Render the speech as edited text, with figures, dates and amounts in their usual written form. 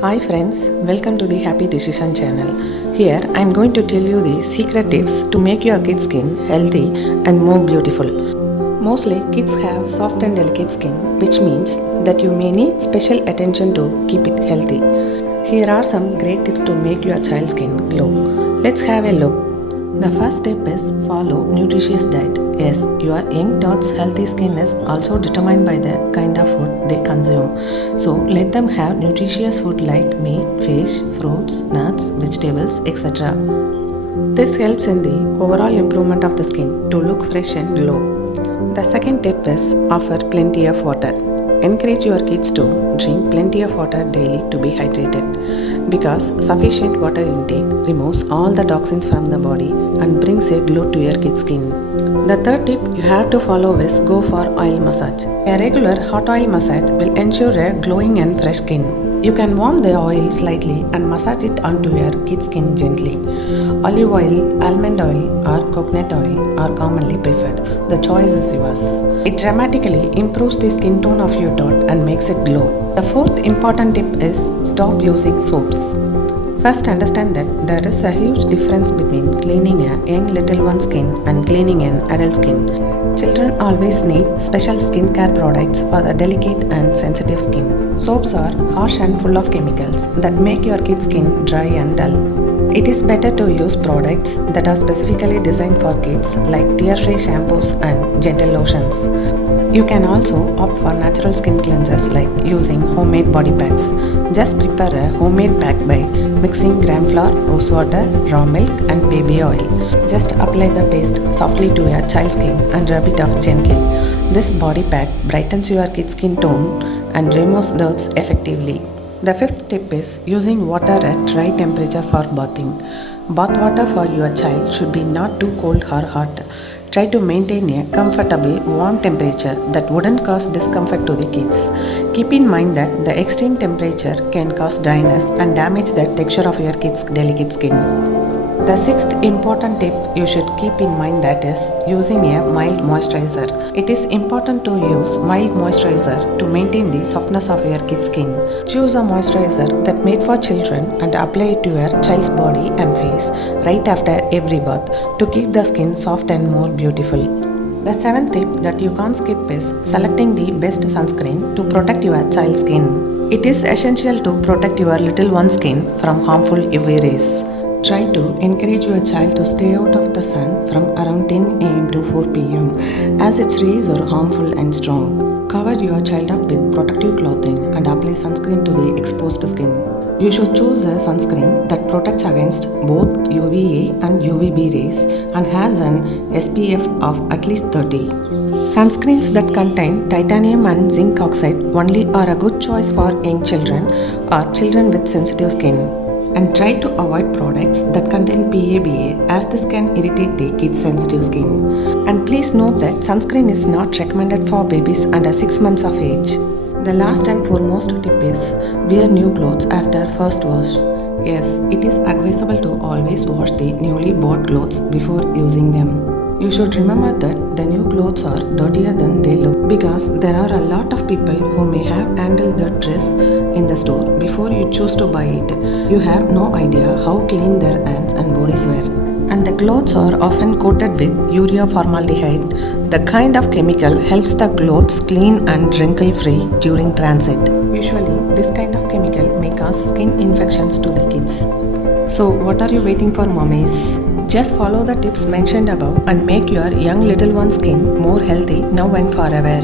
Hi friends, welcome to the Happy Decision channel. Here I am going to tell you the secret tips to make your kids' skin healthy and more beautiful. Mostly kids have soft and delicate skin, which means that you may need special attention to keep it healthy. Here are some great tips to make your child's skin glow. Let's have a look. The first step is follow nutritious diet. Yes, your young tots' healthy skin is also determined by the kind of food they consume. So let them have nutritious food like meat, fish, fruits, nuts, vegetables, etc. This helps in the overall improvement of the skin to look fresh and glow. The second tip is offer plenty of water. Encourage your kids to drink plenty of water daily to be hydrated, because sufficient water intake removes all the toxins from the body and brings a glow to your kids' skin. The third tip you have to follow is go for oil massage. A regular hot oil massage will ensure a glowing and fresh skin. You can warm the oil slightly and massage it onto your kids' skin gently. Olive oil, almond oil or coconut oil are commonly preferred. The choice is yours. It dramatically improves the skin tone of your tot and makes it glow. The fourth important tip is stop using soaps. First, understand that there is a huge difference between cleaning a young little one's skin and cleaning an adult skin. Children always need special skincare products for the delicate and sensitive skin. Soaps are harsh and full of chemicals that make your kids' skin dry and dull. It is better to use products that are specifically designed for kids like tear-free shampoos and gentle lotions. You can also opt for natural skin cleansers like using homemade body packs. Just prepare a homemade pack by mixing gram flour, rose water, raw milk and baby oil. Just apply the paste softly to your child's skin and rub it off gently. This body pack brightens your kid's skin tone and removes dirt effectively. The fifth tip is using water at right temperature for bathing. Bath water for your child should be not too cold or hot. Try to maintain a comfortable, warm temperature that wouldn't cause discomfort to the kids. Keep in mind that the extreme temperature can cause dryness and damage the texture of your kids' delicate skin. The sixth important tip you should keep in mind that is using a mild moisturizer. It is important to use mild moisturizer to maintain the softness of your kid's skin. Choose a moisturizer that made for children and apply it to your child's body and face right after every bath to keep the skin soft and more beautiful. The seventh tip that you can't skip is selecting the best sunscreen to protect your child's skin. It is essential to protect your little one's skin from harmful UV rays. Try to encourage your child to stay out of the sun from around 10 am to 4 pm as its rays are harmful and strong. Cover your child up with protective clothing and apply sunscreen to the exposed skin. You should choose a sunscreen that protects against both UVA and UVB rays and has an SPF of at least 30. Sunscreens that contain titanium and zinc oxide only are a good choice for young children or children with sensitive skin. And try to avoid products that contain PABA as this can irritate the kids' sensitive skin. And please note that sunscreen is not recommended for babies under 6 months of age. The last and foremost tip is wear new clothes after first wash. Yes, it is advisable to always wash the newly bought clothes before using them. You should remember that the new clothes are dirtier than they look because there are a lot of people who may have handled the dress in the store before you choose to buy it. You have no idea how clean their hands and bodies were. And the clothes are often coated with urea formaldehyde. The kind of chemical helps the clothes clean and wrinkle-free during transit. Usually, this kind of chemical may cause skin infections to the kids. So what are you waiting for, mummies? Just follow the tips mentioned above and make your young little one's skin more healthy now and forever.